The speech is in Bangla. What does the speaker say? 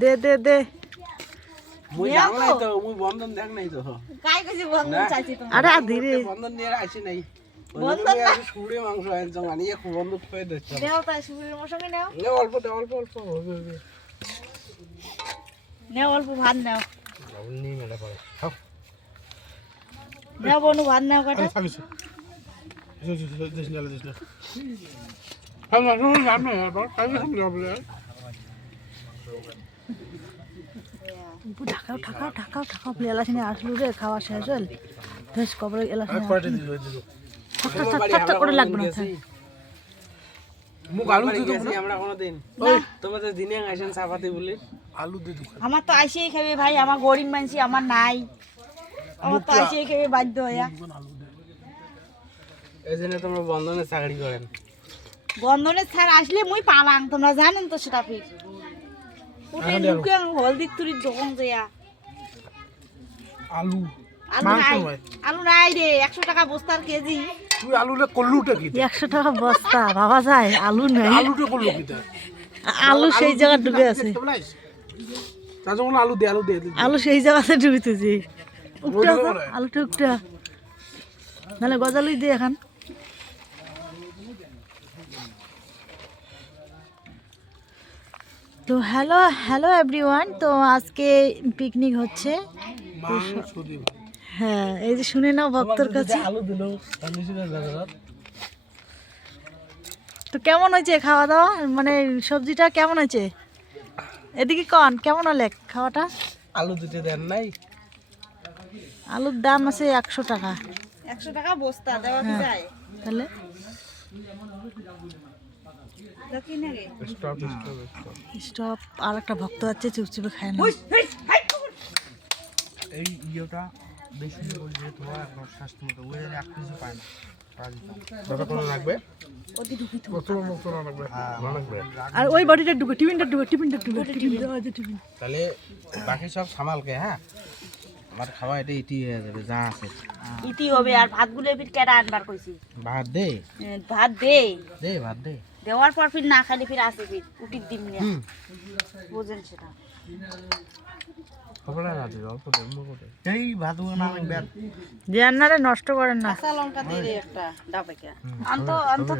দে দে দে মুই যাও নাই তো মুই বন্ধন দেখ নাই তো কাই কইছি বন্ধন চাইছি তুমি আরে ধীরে বন্ধন নিয়ে আসি নাই বন্ধন না সুড়ে মাংস আনছো মানে এক বন্ধন খুঁয়ে দিচ্ছ নেও তাই সুবির মশঙ্গে নেও নে অল্প দে অল্প অল্প হবে হবে নেও অল্প ভাত নেও নি মেলা পড়ে খাও নেও বনু ভাত নেও কাটা থাকিস দেশ না খাও না শুনুন না না খাই না বলে ঢাকাও ঢাকাও ঢাকাও ঢাকাও এলাচিনি আসলু রে খাওয়া শেষ হল বেশ কবরে এলাচিনি কয়টা দিল দিল ঠাট্টা করে লাগবে না মুখ আলু দিতে আমরা কোনদিন ওই তোমাদের দিনে আইছেন চাপাতি বলি আলু দিতে আমার তো আইসেই খাবে ভাই আমার গরিব মানছি আমার নাই আমার তো আইসেই খাবে বাধ্য হইয়া এইজন্য তোমরা বন্ধনে চাকরি করেন বন্ধনের ছাড় আসলে মুই পালাম তোমরা জানেন তো সেটা ফির উঠে লুকে হলদি তুরি দোকান যাইয়া আলু আলু নাই রে 100 টাকা বস্তার কেজি তুই আলুলে কল্লুটা কি 100 টাকা বস্তা ভাবা যায় আলু নাই আলুটা কল্লু কি তা আলু সেই জায়গা ডুবে আছে তা যখন আলু দে আলু সেই জায়গাতে ডুবিতেছি উঠটা আলুটা উঠটা নাহলে গজালুই দে এখন তো হ্যালো হ্যালো এভরিওয়ান তো আজকে পিকনিক হচ্ছে হ্যাঁ এই যে শুনে নাও ভক্তর কাছে আলু দিল তো কেমন হয়েছে খাওয়া দাওয়া মানে সবজিটা কেমন হয়েছে এদিকে কন কেমন হলে খাওয়াটা আলু দিতে দেন নাই আলুর দাম আছে 100 টাকা 100 টাকা বস্তা দেওয়া কি যায় তাহলে দেখি না রে স্টপ আর একটা ভক্ত আছে চুপচুপে খায় না এই ইয়েটা বেশি বলছে তোমার এখন স্বাস্থ্য মতো ওই এক কিছু পায় না দাদা কোন লাগবে ওদি ঢুকি তো মতো লাগবে হ্যাঁ লাগবে আর ওই বডিটা ডুবে টিফিনটা ডুবে টিফিন তাহলে বাকি সব সামালকে হ্যাঁ আমার খাওয়া এটা ইটি হয়ে যাবে যা আছে ইতি হবে আর ভাতগুলো ফির কেডা আনবার কইছি ভাত দে ভাত দে দে ভাত দে দেওয়ার পর ফির না খালি ফির আসে ফির উটির দিম নিয়ে বুঝেন সেটা খবর না দিও অল্প দে মুখ দে এই ভাত না লাগবে যে আন্নারে নষ্ট করেন না কাঁচা লঙ্কা দিয়ে একটা ডাবাইকা আনতো আনতো